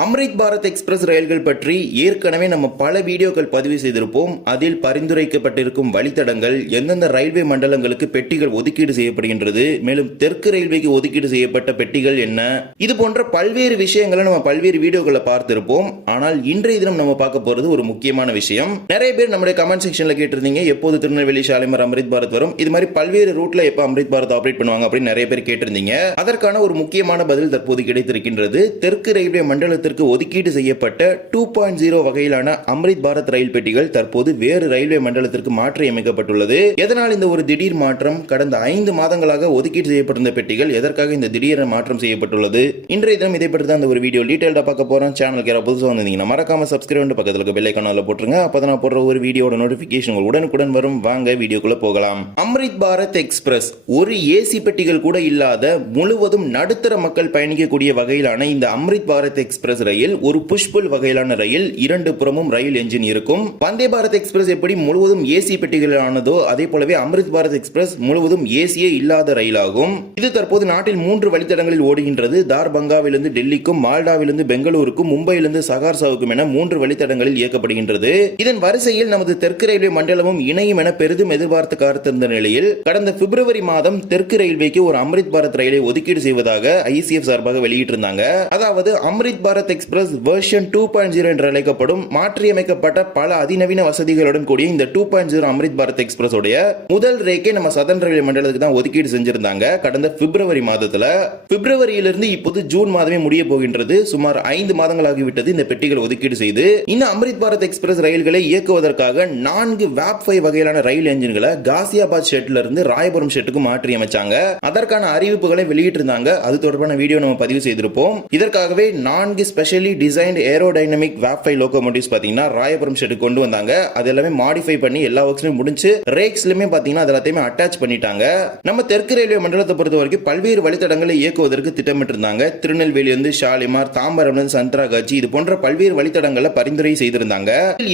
Amrit Bharat express ரயில்கள் பற்றி ஏற்கனவே நம்ம பல வீடியோக்கள் பதிவு செய்திருப்போம். அதில் பரிந்துரைக்கப்பட்டிருக்கும் வழித்தடங்கள் எந்தெந்த ரயில்வே மண்டலங்களுக்கு பெட்டிகள் ஒதுக்கீடு செய்யப்படுகின்றது மேலும் தெற்கு ரயில்வேக்கு ஒதுக்கீடு செய்யப்பட்ட பெட்டிகள் என்ன? இது போன்ற பல்வேறு விஷயங்களை நம்ம பல்வேறு வீடியோக்களை பார்த்திருப்போம். ஆனால் இன்றைய தினம் நம்ம பார்க்க போறது ஒரு முக்கியமான விஷயம். நிறைய பேர் நம்முடைய கமெண்ட் செக்ஷன்ல கேட்டிருந்தீங்க எப்போது திருநெல்வேலி சாலைமர் அம்ரித் பாரத் வரும்? இது மாதிரி பல்வேறு ரூட்ல எப்போ அம்ரித் பாரத் ஆப்ரேட் பண்ணுவாங்க அப்படின்னு நிறைய பேர் கேட்டிருந்தீங்க. அதற்கான ஒரு முக்கியமான பதில் தற்போது கிடைத்திருக்கின்றது. தெற்கு ரயில்வே மண்டலத்திற்கு ஒதுக்கீடு செய்யப்பட்ட டூ பாயிண்ட் ஜீரோ வகையிலான அம்ரித் பாரத் ரயில் பெட்டிகள் தற்போது வேறு ரயில்வே மண்டலத்திற்கு மாற்றி அமைக்கப்பட்டுள்ளது எதனால் இந்த ஒரு திடீர் மாற்றம்? கடந்த ஐந்து மாதங்களாக ஒதுக்கீடு செய்யப்பட்டிருந்த பெட்டிகள் எதற்காக இந்த திடீர் மாற்றம் செய்யப்பட்டுள்ளது? இன்றைய தினம் இதை பற்றி தான் இந்த ஒரு வீடியோ டீட்டெயிலாக பார்க்க போறோம். சேனலுக்கு யாராவது புதுசாக வந்தீங்கன்னா மறக்காம சப்ஸ்கிரைப் பக்கத்தில் இருக்க பெல் ஐக்கானில் போட்டுருங்க. அப்பதான் நான் போடுற ஒரு வீடியோட நோட்டிபிகேஷன் உடனுக்குடன் வரும். வாங்க வீடியோக்குள்ள போகலாம். அம்ரித் பாரத் எக்ஸ்பிரஸ் ஒரு ஏசி பெட்டிகள் கூட இல்லாத முழுவதும் நடுத்தர மக்கள் பயணிக்கக்கூடிய வகையிலான இந்த அம்ரித் பாரத் எக்ஸ்பிரஸ் எக்ஸ்பிரஸ் ரயில் ஒரு புஷ்புல் வகையிலான ரயில் இரண்டு புறமும் ரயில் என்ஜின் இருக்கும். வந்தே பாரத் எக்ஸ்பிரஸ் எப்படி முழுவதும் ஏசி பெட்டிகளானதோ அதே போலவே அமிர்த் பாரத் எக்ஸ்பிரஸ் முழுவதும் ஏசியே இல்லாத ரயிலாகும். இது தற்போது நாட்டில் மூன்று வழித்தடங்களில் ஓடுகின்றது. தார்பங்காவிலிருந்து டெல்லிக்கும் மால்டாவிலிருந்து பெங்களூருக்கும் மும்பையிலிருந்து சகார்சாவுக்கும் என மூன்று வழித்தடங்களில் இயக்கப்படுகின்றது. இதன் வரிசையில் நமது தெற்கு ரயில்வே மண்டலமும் இணையும் என பெரிதும் எதிர்பார்த்து காத்திருந்த நிலையில் கடந்த பிப்ரவரி மாதம் தெற்கு ரயில்வேக்கு ஒரு அமிர்த் பாரத் ரயிலை ஒதுக்கீடு செய்வதாக ஐசிஎஃப் சார்பாக வெளியிட்டிருந்தாங்க. அதாவது Amrit Bharat Bharat Express version two point zero என்று அழைக்கப்படும் மாற்றியமைக்கப்பட்ட பல அதிநவீன வசதிகளுடன் கூடிய இந்த two point zero Amrit Bharat Express உடைய முதல் ரேக்கே நம்ம சதன் ரயில்வே மண்டலத்துக்கு தான் ஒதுக்கீடு செஞ்சிருந்தாங்க. கடந்த பிப்ரவரி மாதத்துல. பிப்ரவரியிலிருந்து இப்போது ஜூன் மாதமே முடிய போகின்றது. சுமார் ஐந்து மாதங்கள் ஆகிவிட்டது இந்த பெட்டிகள் ஒதுக்கீடு செய்து. இந்த அமிர்த் பாரத் எக்ஸ்பிரஸ் ரயில்களை இயக்குவதற்காக நான்கு வேப் ஃபைவ் வகையிலான ரயில் என்ஜின்களை காசியாபாத் ஷெட்ல இருந்து ராயபுரம் ஷெட்டுக்கு மாற்றி அமைச்சாங்க அதற்கான அறிவிப்புகளை வெளியிட்டிருந்தாங்க. அது தொடர்பான வீடியோ நம்ம பதிவு செய்திருப்போம். இதற்காகவே நான்கு ஸ்பெஷலி டிசைன்ட் ஏரோடைனமிக் வேப் ஃபைவ் லோகோமோட்டிவ்ஸ் பார்த்தீங்கன்னா ராயபுரம் ஷெட்டுக்கு கொண்டு வந்தாங்க. அது எல்லாமே மாடிஃபை பண்ணி எல்லா ஒர்க்ஸ்லையும் முடிஞ்சு ரேக்ஸ்லையுமே பார்த்தீங்கன்னா அது எல்லாத்தையுமே அட்டாச் பண்ணிட்டாங்க. நம்ம தெற்கு ரயில்வே மண்டலத்தை பொறுத்த வரைக்கும் பல்வேறு வழித்தடங்களை இயக்குவதற்கு திட்டமிட்டிருந்தாங்க. திருநெல்வேலி வந்து ஷாலிமார் தாம்பரம் சந்திராகாட்சி இது போன்ற பல்வேறு வழித்தடங்களை பரிந்துரை செய்திருந்தாங்க.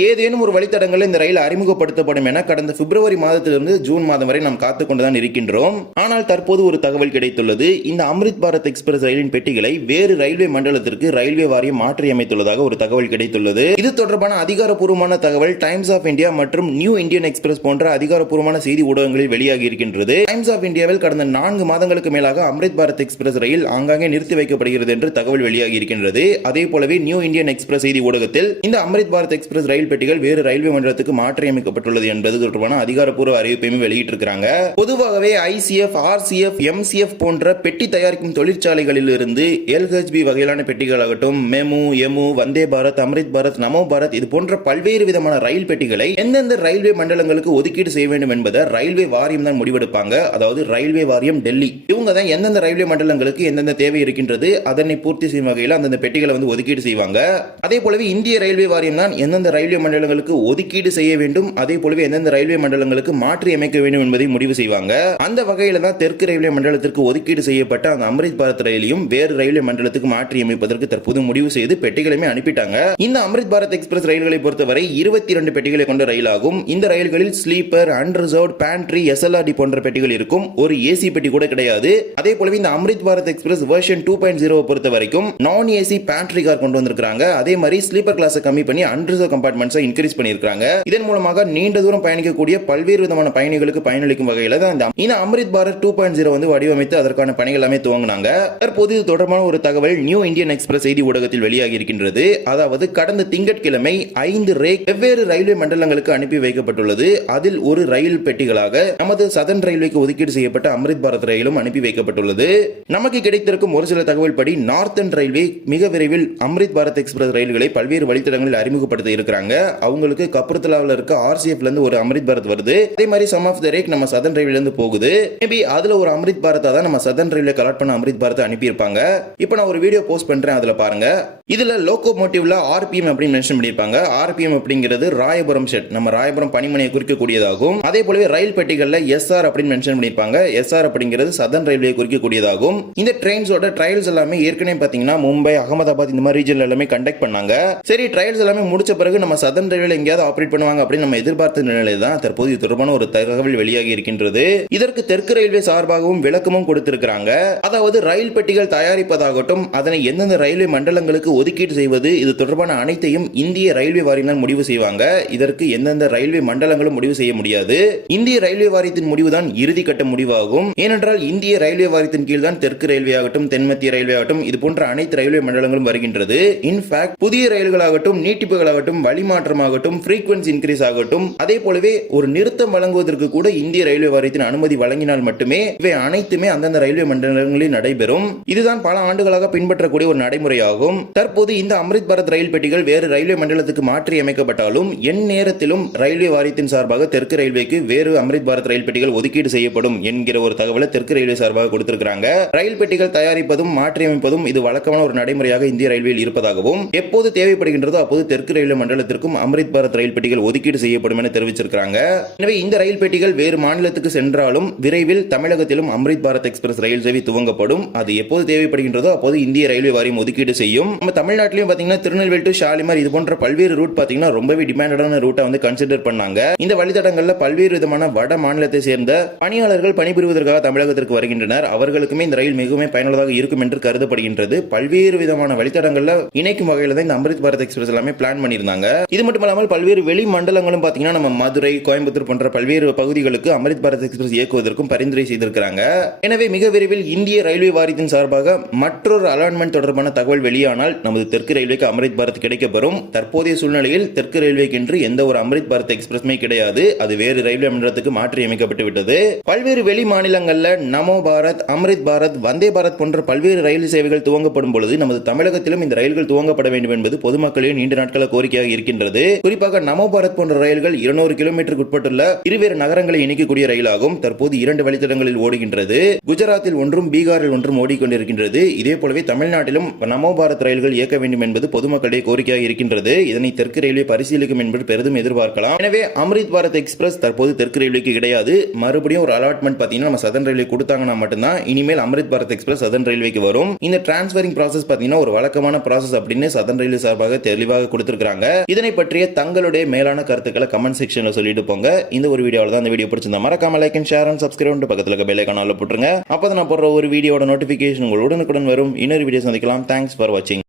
ஏதேனும் ஒரு வழித்தடங்களை இந்த ரயில் அறிமுகப்படுத்தப்படும் என கடந்த பிப்ரவரி மாதத்திலிருந்து ஜூன் மாதம் வரை நாம் காத்துக்கொண்டுதான் இருக்கின்றோம். ஆனால் தற்போது ஒரு தகவல் கிடைத்துள்ளது. இந்த அம்ரித் பாரத் எக்ஸ்பிரஸ் ரயிலின் பெட்டிகளை வேறு ரயில்வே மண்டலத்திற்கு ரயில்வே வாரியம் மாற்றியமைத்துள்ளதாக ஒரு தகவல் கிடைத்துள்ளது. இது தொடர்பான அதிகாரப்பூர்வமான தகவல் டைம்ஸ் ஆஃப் இந்தியா மற்றும் நியூ இந்தியன் எக்ஸ்பிரஸ் போன்ற அதிகாரப்பூர்வமான செய்தி ஊடகங்களில் வெளியாகி இருக்கின்றது. டைம்ஸ் ஆஃப் இந்தியாவில் கடந்த நான்கு மாதங்களுக்கு மேலாக அம்ரித் பாரத் எக்ஸ்பிரஸ் ரயில் ஆங்காங்கே நிறுத்தி வைக்கப்படுகிறது என்று தகவல் வெளியாகி இருக்கின்றது. அதே போலவே நியூ இந்தியன் எக்ஸ்பிரஸ் செய்தி ஊடகத்தில் இந்த அம்ரித் பாரத் எக்ஸ்பிரஸ் ரயில் பெட்டிகள் வேறு ரயில்வே மண்டலத்துக்கு மாற்றியமைக்கப்பட்டுள்ளது என்பது தொடர்பான அதிகாரப்பூர்வ அறிவிப்பையும் வெளியிட்டிருக்கிறாங்க. பொதுவாகவே ஐசிஎஃப் ஆர்சிஎஃப் எம்சிஎஃப் போன்ற பெட்டி தயாரிக்கும் தொழிற்சாலைகளில் இருந்து எல்ஹெச்பி வகையிலான பெட்டிகள் ஆகட்டும் பெட்டிகளாகட்டும் மெமு எமு வந்தே பாரத் அமிர்த் பாரத் நமோ பாரத் இது போன்ற பல்வேறு விதமான ரயில் பெட்டிகளை எந்தெந்த ரயில்வே மண்டலங்களுக்கு ஒதுக்கீடு செய்ய வேண்டும் என்பதை ரயில்வே வாரியம் தான் முடிவெடுப்பாங்க. அதாவது ரயில்வே வாரியம் டெல்லி. இவங்க தான் எந்தெந்த ரயில்வே மண்டலங்களுக்கு எந்தெந்த தேவை இருக்கின்றது அதனை பூர்த்தி செய்யும் வகையில் அந்தந்த பெட்டிகளை வந்து ஒதுக்கீடு செய்வாங்க. அதே போலவே இந்திய ரயில்வே வாரியம் தான் எந்தெந்த ரயில்வே மண்டலங்களுக்கு ஒதுக்கீடு செய்ய வேண்டும் அதே போலவே எந்தெந்த ரயில்வே மண்டலங்களுக்கு மாற்றி அமைக்க வேண்டும் என்பதை முடிவு செய்வாங்க. அந்த வகையில தான் தெற்கு ரயில்வே மண்டலத்திற்கு ஒதுக்கீடு செய்யப்பட்ட அந்த அம்ரித் பாரத் ரயிலையும் வேறு ரயில்வே மண்டலத்துக்கு மாற்றி அமைப்பதற்கு தற்போது முடிவு செய்து பெட்டிகளுமே அனுப்பிட்டாங்க. இந்த அம்ரித் பாரத் எக்ஸ்பிரஸ் ரயில்களை பொறுத்தவரை இருபத்தி இரண்டு பெட்டிகளை கொண்ட ரயிலாகும். இந்த ரயில்களில் ஸ்லீப்பர் அன்ரிசர்வ் பேண்ட்ரி எஸ்எல்ஆர்டி போன்ற பெட்டிகள் இருக்கும். ஒரு ஏசி பெட்டி கூட கிடையாது. அதே போலவே இந்த Amrit Bharat Express version two point zero பொறுத்த வரைக்கும் நான் ஏசி பேண்ட்ரி கார் கொண்டு வந்திருக்காங்க அதே மாதிரி ஸ்லீப்பர் கிளாஸை கம்மி பண்ணி அன்ரிசர்வ் கம்பார்ட்மெண்ட்ஸை இன்க்ரீஸ் பண்ணியிருக்காங்க இதன் மூலமாக நீண்ட தூரம் பயணிக்கக்கூடிய பல்வேறு விதமான பயணிகளுக்கு பயனளிக்கும் வகையில தான் இந்த Amrit Amrit Bharat two point zero வந்து வடிவமைத்து அதற்கான பணிகள் எல்லாமே துவங்கினாங்க. தற்போது இது தொடர்பான ஒரு தகவல் நியூ இந்தியன் எக்ஸ்பிரஸ் செய்தி ஊடகத்தில் வெளியாகி இருக்கின்றது அதாவது கடந்த திங்கட்கிழமை ஐந்து ரேக் வெவ்வேறு ரயில்வே மண்டலங்களுக்கு அனுப்பி வைக்கப்பட்டுள்ளது. அதில் ஒரு ரயில் பெட்டிகளாக நமது சதன் ரயில்வேக்கு ஒதுக்கீடு செய்யப்பட்ட அமிர்த் பாரத் ரயிலும் அனுப்பி வைக்கப்பட்டுள்ளது. நமக்கு கிடைத்திருக்கும் ஒரு சில தகவல் படி நார்த்தன் ரயில்வே மிக விரைவில் அமிர்த் பாரத் எக்ஸ்பிரஸ் ரயில்களை பல்வேறு வழித்தடங்களில் அறிமுகப்படுத்த இருக்கிறாங்க. அவங்களுக்கு கப்புரத்தலாவில் இருக்க ஆர்சிஎஃப்ல இருந்து ஒரு அமிர்த் பாரத் வருது. அதே மாதிரி சம் ஆஃப் த ரேக் நம்ம சதன் ரயில்ல இருந்து போகுது மேபி அதுல ஒரு அமிர்த் பாரதா தான் நம்ம சதன் ரயில்வே கலெக்ட் பண்ண அமிர்த் பாரத் அனுப்பியிருப்பாங்க. இப்போ நான் ஒரு வீடியோ போஸ்ட் பண்றேன் அதுல பாருங்க. பண்ணாங்க இதுல லோகோமோட்டிவ்ல ஆர்பிஎம் அப்படின்னு மென்ஷன் பண்ணியிருப்பாங்க. ஆர்பிஎம் அப்படிங்கிறது ராயபுரம் செட் நம்ம ராயபுரம் பனிமனையை குறிக்கக்கூடியதாகும். அதே போலவே ரயில் பெட்டிகள்ல எஸ்ஆர் அப்படின்னு மென்ஷன் பண்ணியிருப்பாங்க. எஸ்ஆர் அப்படிங்கிறது சதன் ரயில்வே குறிக்கக்கூடியதாகும். இந்த ட்ரெயின்ஸோட ட்ரையல்ஸ் எல்லாமே ஏற்கனவே பாத்தீங்கன்னா மும்பை அகமதாபாத் இந்த மாதிரி ரீஜன்ல எல்லாமே கண்டக்ட் பண்ணாங்க. சரி ட்ரையல்ஸ் எல்லாமே முடிச்ச பிறகு நம்ம சதன் ரயில்வே எங்கேயாவது ஆப்ரேட் பண்ணுவாங்க அப்படின்னு நம்ம எதிர்பார்த்த நிலையில தான் தற்போது இது தொடர்பான ஒரு தகவல் வெளியாகி இருக்கின்றது. இதற்கு தெற்கு ரயில்வே சார்பாகவும் விளக்கமும் கொடுத்திருக்கிறாங்க. அதாவது ரயில் பெட்டிகள் தயாரிப்பதாகட்டும் அதனை எந்தெந்த ரயில்வே மண்டலங்களுக்கு ஒதுக்கீடு செய்வது இது தொடர்பான அனைத்தையும் இந்திய ரயில்வே வாரியம் முடிவு செய்வாங்க. இதற்கு எந்தெந்த ரயில்வே மண்டலங்களும் முடிவு செய்ய முடியாது. இந்திய ரயில்வே வாரியத்தின் முடிவுதான் இறுதிக்கட்ட முடிவாகும். ஏனென்றால் இந்திய ரயில்வே வாரியத்தின் கீழ் தான் தெற்கு ரயில்வே ஆகட்டும் தென்மத்திய ரயில்வே ஆகட்டும் இது போன்ற அனைத்து ரயில்வே மண்டலங்களும் வருகின்றது. இன்ஃபேக்ட் புதிய ரயில்களாகட்டும் நீட்டிப்புகளாகட்டும் வழிமாற்றமாகட்டும் ஃப்ரீக்வன்சி இன்க்ரீஸ் ஆகட்டும் அதே போலவே ஒரு நிறுத்தம் வழங்குவதற்கு கூட இந்திய ரயில்வே வாரியத்தின் அனுமதி வழங்கினால் மட்டுமே இவை அனைத்துமே அந்தந்த ரயில்வே மண்டலங்களில் நடைபெறும். இதுதான் பல ஆண்டுகளாக பின்பற்றக்கூடிய ஒரு நடைமுறையாகும். தற்போது இந்த அம்ரித் பாரத் ரயில் பெட்டிகள் வேறு ரயில்வே மண்டலத்துக்கு மாற்றி அமைக்கப்பட்டாலும் என் நேரத்திலும் ரயில்வே வாரியத்தின் சார்பாக தெற்கு ரயில்வேக்கு வேறு அம்ரித் பாரத் ரயில் பெட்டிகள் ஒதுக்கீடு செய்யப்படும் என்கிற ஒரு தகவலை தெற்கு ரயில்வே சார்பாக கொடுத்திருக்கிறாங்க. ரயில் பெட்டிகள் தயாரிப்பதும் மாற்றியமைப்பதும் இது வழக்கமான ஒரு நடைமுறையாக இந்திய ரயில்வேயில் இருப்பதாகவும் எப்போது தேவைப்படுகின்றதோ அப்போது தெற்கு ரயில்வே மண்டலத்திற்கும் அம்ரித் பாரத் ரயில் பெட்டிகள் ஒதுக்கீடு செய்யப்படும் என தெரிவிச்சிருக்கிறாங்க. எனவே இந்த ரயில் பெட்டிகள் வேறு மாநிலத்துக்கு சென்றாலும் விரைவில் தமிழகத்திலும் அம்ரித் பாரத் எக்ஸ்பிரஸ் ரயில் சேவை துவங்கப்படும். அது எப்போது தேவைப்படுகின்றதோ அப்போது இந்திய ரயில்வே வாரியம் ஒதுக்கீடு செய்யும். நம்ம தமிழ்நாட்டிலையும் பாத்தீங்கன்னா திருநெல்வேலி டு ஷாலிமார் இது போன்ற பல்வேறு ரூட் பாத்தீங்கன்னா ரொம்பவே டிமாண்டடான ரூட்டை வந்து கன்சிடர் பண்ணாங்க. இந்த வழித்தடங்கள்ல பல்வேறு விதமான வட மாநிலத்தை சேர்ந்த பணியாளர்கள் பணிபுரிவதற்காக தமிழகத்திற்கு வருகின்றனர். அவர்களுக்குமே இந்த ரயில் மிகவும் பயனுள்ளதாக இருக்கும் என்று கருதப்படுகின்றது. பல்வேறு விதமான வழித்தடங்கள்ல இணைக்கும் வகையில தான் இந்த அமிர்த் பாரத் எக்ஸ்பிரஸ் எல்லாமே பிளான் பண்ணியிருந்தாங்க. இது மட்டும் இல்லாமல் பல்வேறு வெளி மண்டலங்களும் பாத்தீங்கன்னா நம்ம மதுரை கோயம்புத்தூர் போன்ற பல்வேறு பகுதிகளுக்கு அமிர்த் பாரத் எக்ஸ்பிரஸ் இயக்குவதற்கும் பரிந்துரை செய்திருக்கிறாங்க. எனவே மிக விரைவில் இந்திய ரயில்வே வாரியத்தின் சார்பாக மற்றொரு அலாட்மெண்ட் தொடர்பான தகவல் வெளியானால் நமது தெற்கு ரயில்வேக்கு அமிர்த் பாரத் கிடைக்கப்பெறும் தற்போதைய சூழ்நிலையில் தெற்கு ரயில்வேக்கு என்று எந்த ஒரு அமிர்த் பாரத் எக்ஸ்பிரஸ்மே கிடையாது. அது வேறு ரயில்வே மண்டலத்துக்கு மாற்றியமைக்கப்பட்டு விட்டது பல்வேறு வெளி மாநிலங்கள்ல நமோ பாரத் அமிர்த் பாரத் வந்தே பாரத் போன்ற பல்வேறு ரயில் சேவைகள் துவங்கப்படும் பொழுது நமது தமிழகத்திலும் இந்த ரயில்கள் துவங்கப்பட வேண்டும் என்பது பொதுமக்களின் நீண்ட நாட்கள கோரிக்கையாக இருக்கின்றது. குறிப்பாக நமோ பாரத் போன்ற ரயில்கள் இருநூறு கிலோமீட்டருக்கு உட்பட்டுள்ள இருவேறு நகரங்களை இணைக்கக்கூடிய ரயிலாகும் தற்போது இரண்டு வழித்தடங்களில் ஓடுகின்றது. குஜராத்தில் ஒன்றும் பீகாரில் ஒன்றும் ஓடிக்கொண்டிருக்கின்றது. இதே போலவே தமிழ்நாட்டிலும் நமோ பாரத் ரயில்கள் இயக்க வேண்டும் என்பது பொதுமக்களுடைய கோரிக்கையாக இருக்கின்றது. இதனை தெற்கு ரயில்வே பரிசீலிக்கும் என்பது பெரிதும் எதிர்பார்க்கலாம். எனவே அமிர்த் பாரத் எக்ஸ்பிரஸ் தற்போது தெற்கு ரயில்வேக்கு கிடையாது. மறுபடியும் ஒரு அலாட்மெண்ட் பார்த்தீங்கன்னா நம்ம சதன் ரயில்வே கொடுத்தாங்கன்னா மட்டும்தான் இனிமேல் அமிர்த் பாரத் எக்ஸ்பிரஸ் சதன் ரயில்வேக்கு வரும். இந்த டிரான்ஸ்பரிங் ப்ராசஸ் பார்த்தீங்கன்னா ஒரு வழக்கமான ப்ராசஸ் அப்படின்னு சதன் ரயில்வே சார்பாக தெளிவாக கொடுத்திருக்காங்க இதனை பற்றிய தங்களுடைய மேலான கருத்துக்களை கமெண்ட் செக்ஷன்ல சொல்லிட்டு போங்க. இந்த ஒரு வீடியோவில் தான் இந்த வீடியோ பிடிச்சிருந்தா மறக்காம like and share and subscribe பக்கத்தில் இருக்க பெல் ஐக்கான போட்டுருங்க. அப்போ நான் போடுற ஒரு வீடியோட நோட்டிஃபிகேஷன் உங்கள் உடனுக்குடன் வரும். இன்னொரு வீடியோ சந்திக்கலாம். தேங்க்ஸ் ஃபார் வாட்சிங்